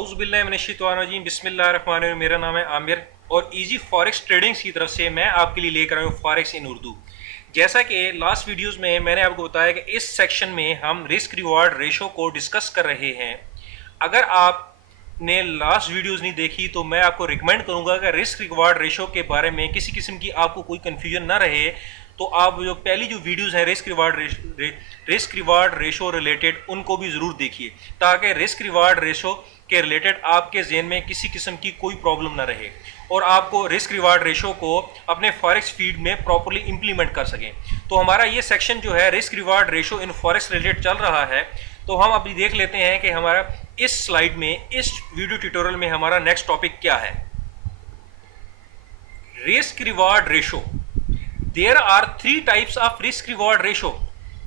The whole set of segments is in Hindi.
औज़ुबिल्लाहिमिनश्शैतानिर्रजीम बिस्मिल्लाहिर्रहमानिर्रहीम। मेरा नाम है आमिर और इजी फॉरेक्स ट्रेडिंग्स की तरफ से मैं आपके लिए लेकर आया हूँ फॉरेक्स इन उर्दू। जैसा कि लास्ट वीडियोस में मैंने आपको बताया कि इस सेक्शन में हम रिस्क रिवार्ड रेशो को डिस्कस कर रहे हैं। अगर आपने लास्ट वीडियोस नहीं देखी तो मैं आपको रिकमेंड करूंगा कि रिस्क रिवार्ड रेशो के बारे में किसी किस्म की आपको कोई कन्फ्यूजन ना रहे तो आप जो पहली जो वीडियोस हैं रिस्क रिवार्ड रेशो रिलेटेड उनको भी ज़रूर देखिए, ताकि रिस्क रिवार्ड रेशो के रिलेटेड आपके ज़हन में किसी किस्म की कोई प्रॉब्लम ना रहे और आपको रिस्क रिवार्ड रेशो को अपने फॉरेक्स फीड में प्रॉपर्ली इंप्लीमेंट कर सकें। तो हमारा ये सेक्शन जो है रिस्क रिवार्ड रेशो इन फॉरेक्स रिलेटेड चल रहा है। तो हम अभी देख लेते हैं कि हमारा इस स्लाइड में, इस वीडियो ट्यूटोरियल में हमारा नेक्स्ट टॉपिक क्या है। Risk reward ratio. There are 3 types of risk reward ratio,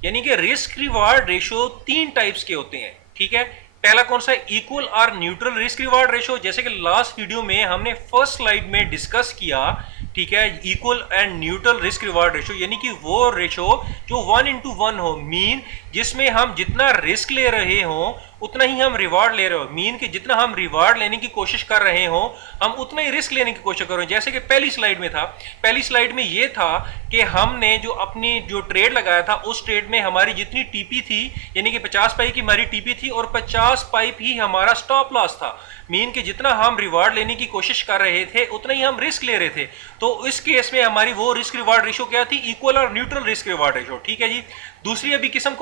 यानी कि रिस्क रिवार्ड रेशो 3 टाइप्स के होते हैं। ठीक है, पहला कौन सा है? इक्वल और न्यूट्रल रिस्क रिवार्ड रेशो, जैसे कि लास्ट वीडियो में हमने फर्स्ट स्लाइड में डिस्कस किया। ठीक है, equal and neutral risk reward ratio यानी कि वो रेशो जो 1:1 हो, मीन जिसमें हम जितना रिस्क ले रहे हो उतना ही हम रिवार्ड ले रहे हो, मीन कि जितना हम रिवार्ड लेने की कोशिश कर रहे हो हम उतना ही रिस्क लेने की कोशिश कर रहे हो। जैसे कि पहली स्लाइड में था, पहली स्लाइड में ये था कि हमने जो अपनी जो ट्रेड लगाया था उस ट्रेड में हमारी जितनी टीपी थी यानी कि 50 पाइप की हमारी टीपी थी और 50 पाइप ही हमारा स्टॉप लॉस था, मीन कि जितना हम रिवार्ड लेने की कोशिश कर रहे थे उतना ही हम रिस्क ले रहे थे। तो इस केस में हमारी वो रिस्क रिवार्ड रेशो क्या थी? इक्वल और न्यूट्रल रिस्क रिवार्ड रेशो। ठीक है जी। दूसरी अभी किस्म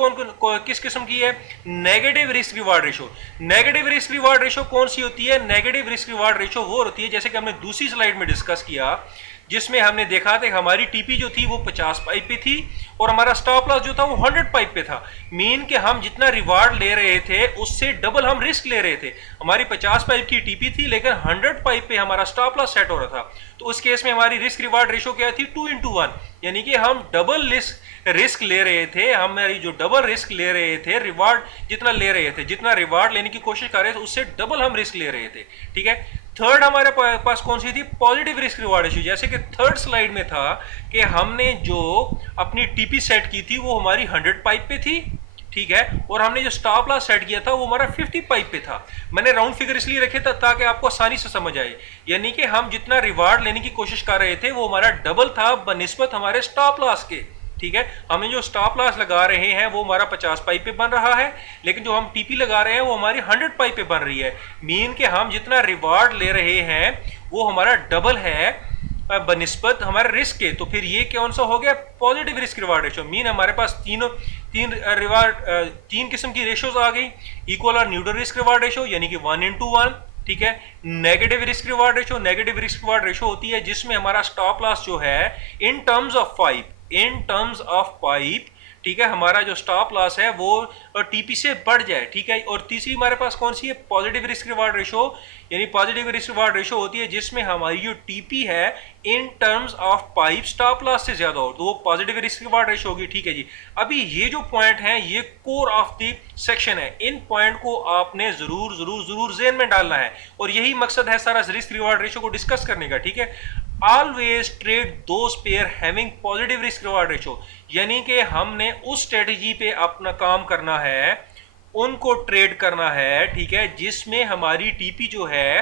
किस किस्म की है? Negative risk reward ratio. Negative risk reward ratio कौन सी होती है? नेगेटिव रिस्क रिवार्ड रेशो वो होती है जैसे कि हमने दूसरी स्लाइड में डिस्कस किया, जिसमें हमने देखा था हमारी टीपी जो थी वो 50 पाइप पे थी और हमारा स्टॉप लॉस जो था वो 100 पाइप पे था, मीन कि हम जितना रिवार्ड ले रहे थे उससे डबल हम रिस्क ले रहे थे। हमारी 50 पाइप की टीपी थी लेकिन 100 पाइप पे हमारा स्टॉप लॉस सेट हो रहा था। तो उस केस में हमारी रिस्क रिवार्ड रेशो क्या थी? 2:1, यानी कि हम डबल रिस्क ले रहे थे। हमारी जो डबल रिस्क ले रहे थे, रिवार्ड जितना ले रहे थे, जितना रिवार्ड लेने की कोशिश कर रहे थे उससे डबल हम रिस्क ले रहे थे। ठीक है। थर्ड हमारे पास कौन सी थी? पॉजिटिव रिस्क रिवार्ड रेशियो, जैसे कि थर्ड स्लाइड में था कि हमने जो अपनी टीपी सेट की थी वो हमारी 100 पाइप पे थी। ठीक है, और हमने जो स्टॉप लॉस सेट किया था वो हमारा 50 पाइप पे था। मैंने राउंड फिगर इसलिए रखे था ताकि आपको आसानी से समझ आए, यानी कि हम जितना रिवार्ड लेने की कोशिश कर रहे थे वो हमारा डबल था बनिस्बत हमारे स्टॉप लॉस के। ठीक है, हमें जो स्टॉप लॉस लगा रहे हैं वो हमारा 50 पाइप पे बन रहा है, लेकिन जो हम टीपी लगा रहे हैं वो हमारी 100 पाइप पे बन रही है, मीन कि हम जितना रिवार्ड ले रहे हैं वो हमारा डबल है बनिस्बत हमारे रिस्क के। तो फिर ये कौन सा हो गया? Positive risk reward ratio. Mean हमारे पास तीन किस्म की रेशोज आ गई। इक्वल और न्यूट्रल रिस्क रिवार्ड रेशो यानी कि 1:1। ठीक है। Negative risk reward ratio. Negative risk reward ratio होती है जिसमें हमारा स्टॉप लॉस जो है इन टर्म्स ऑफ पाइप, ठीक है, हमारा जो स्टॉप लॉस है वो टीपी से बढ़ जाए। ठीक है। और तीसरी हमारे पास कौन सी है? पॉजिटिव रिस्क रिवार्ड रेशो, यानी पॉजिटिव रिस्क रिवार्ड रेशो होती है जिसमें हमारी जो टीपी है in terms of pipe stop loss से ज्यादा हो, तो वो पॉजिटिव रिस्क रिवार्ड रेशो होगी। ठीक है जी। अभी ये जो पॉइंट है ये कोर ऑफ द सेक्शन है, इन पॉइंट को आपने जरूर जरूर जरूर ज़हन में डालना है और यही मकसद है सारा रिस्क रिवार्ड रेशो को डिस्कस करने का। ठीक है। Always trade those pair having positive risk reward ratio, यानी कि हमने उस स्ट्रेटेजी पे अपना काम करना है, उनको ट्रेड करना है। ठीक है, जिसमें हमारी टीपी जो है,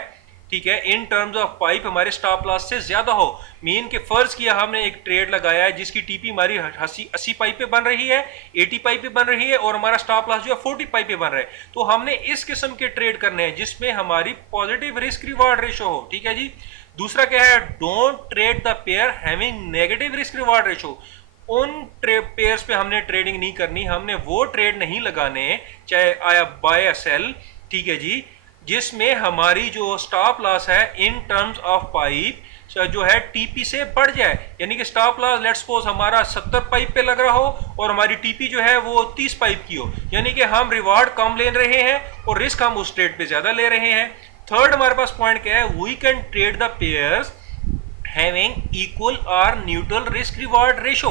ठीक है, इन टर्म्स ऑफ पाइप हमारे स्टॉप लॉस से ज्यादा हो। मीन के फर्ज किया हमने एक ट्रेड लगाया है जिसकी टीपी हमारी 80 पाइप पे बन रही है, 80 पाइप पे बन रही है और हमारा स्टॉप लॉस जो है 40 पाइप पे बन रहा है। तो हमने इस किस्म के ट्रेड करने हैं जिसमें हमारी पॉजिटिव रिस्क रिवार्ड रेशो हो। ठीक है जी। दूसरा क्या है? Don't trade the pair having negative risk reward ratio. उन पेयर्स पे हमने ट्रेडिंग नहीं करनी, हमने वो ट्रेड नहीं लगाने, चाहे आया बाय या सेल, ठीक है जी, जिसमें हमारी जो स्टॉप लॉस है इन टर्म्स ऑफ पाइप जो है टीपी से बढ़ जाए, यानी कि स्टॉप लॉस लेट्स सपोज हमारा 70 पाइप पे लग रहा हो और हमारी टीपी जो है वो 30 पाइप की हो, यानी कि हम रिवार्ड कम ले रहे हैं और रिस्क हम उस ट्रेड पे ज्यादा ले रहे हैं। थर्ड हमारे पास पॉइंट क्या है? We can trade the pairs having equal और neutral risk reward ratio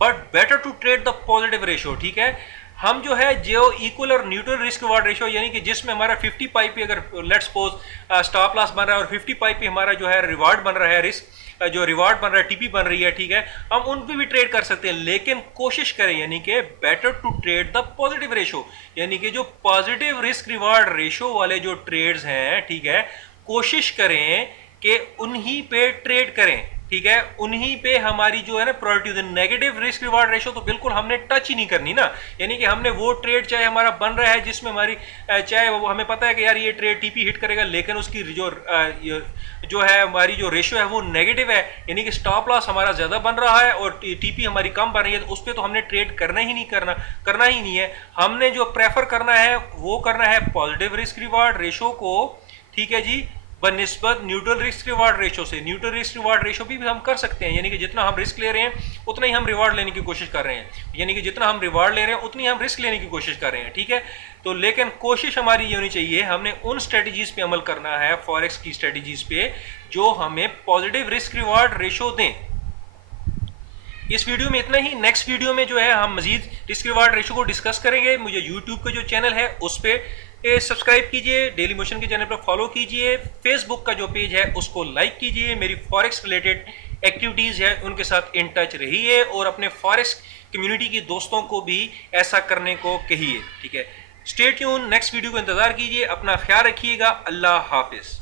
but better to trade the positive ratio. ठीक है, हम जो है जो इक्वल और न्यूट्रल रिस्क रिवार्ड रेशो, यानी कि जिसमें हमारा 50 पाई पे अगर लेट्स सपोज स्टॉप लॉस बन रहा है और 50 पाई पे हमारा जो है रिवार्ड बन रहा है, रिस्क जो रिवार्ड बन रहा है, टीपी बन रही है, ठीक है, हम उन पे भी ट्रेड कर सकते हैं, लेकिन कोशिश करें यानी कि better to trade the positive ratio, यानी कि जो पॉजिटिव रिस्क रिवार्ड रेशो वाले जो ट्रेड्स हैं, ठीक है, कोशिश करें कि उन्हीं पे ट्रेड करें, ठीक है, उन्हीं पे हमारी जो है ना priority. Negative risk reward ratio तो बिल्कुल हमने टच ही नहीं करनी ना, यानी कि हमने वो ट्रेड चाहे हमारा बन रहा है जिसमें हमारी चाहे वो हमें पता है कि यार ये ट्रेड टीपी हिट करेगा, लेकिन उसकी जो है हमारी जो रेशो है वो नेगेटिव है, यानी कि स्टॉप लॉस हमारा ज्यादा बन रहा है और टीपी हमारी कम बन रही है, तो उस पर तो हमने ट्रेड करना ही नहीं है। हमने जो प्रेफर करना है वो करना है पॉजिटिव रिस्क रिवार्ड रेशो को, ठीक है जी, बनिस्बत न्यूट्रल रिस्क रिवार्ड रेशो से। न्यूट्रल रिस्क रिवार्ड रेशो भी हम कर सकते हैं, यानी कि जितना हम रिस्क ले रहे हैं उतना ही हम रिवार्ड लेने की कोशिश कर रहे हैं, यानी कि जितना हम रिवार्ड ले रहे हैं उतनी हम रिस्क लेने की कोशिश कर रहे हैं, ठीक है। तो लेकिन कोशिश हमारी ये होनी चाहिए, हमने उन स्ट्रेटजीज पे अमल करना है, फॉरेक्स की स्ट्रेटजीज पे, जो हमें पॉजिटिव रिस्क रिवार्ड रेशो दें। इस वीडियो में इतना ही। नेक्स्ट वीडियो में जो है हम मजीद रिस्क रिवार्ड रेशो को डिस्कस करेंगे। मुझे यूट्यूब का जो चैनल है उस पर सब्सक्राइब कीजिए, डेली मोशन के चैनल पर फॉलो कीजिए, फेसबुक का जो पेज है उसको लाइक कीजिए, मेरी फॉरेक्स रिलेटेड एक्टिविटीज़ है उनके साथ इन टच रहिए और अपने फॉरेक्स कम्युनिटी के दोस्तों को भी ऐसा करने को कहिए, ठीक है। स्टे ट्यून, नेक्स्ट वीडियो को इंतजार कीजिए, अपना ख्याल रखिएगा, अल्लाह हाफिज़।